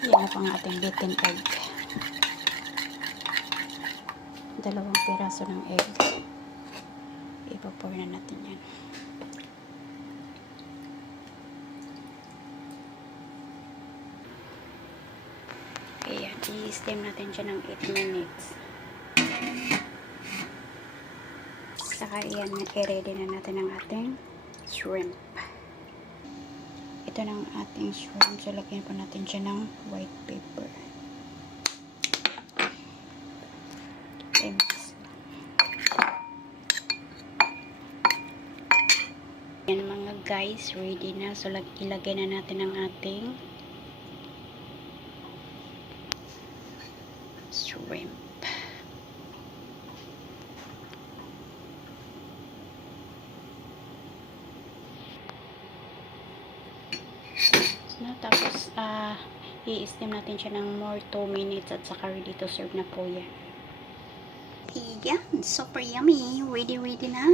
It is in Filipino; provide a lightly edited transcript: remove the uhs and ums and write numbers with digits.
Yan na po ang ating beaten egg. 2 piraso ng egg. Ipo-pour na natin yan. Ayan, i-steam natin siya ng 8 minutes. Saka yan, i-ready na natin ang ating shrimp. Ito na ang ating shrimp. So, lagyan po natin siya ng white paper. I-mix. Yan mga guys, ready na. So, ilagay na natin ang ating shrimp. Tapos, i-steam natin siya ng more 2 minutes at saka ready to serve na po yan. Ayan, super yummy. Ready na.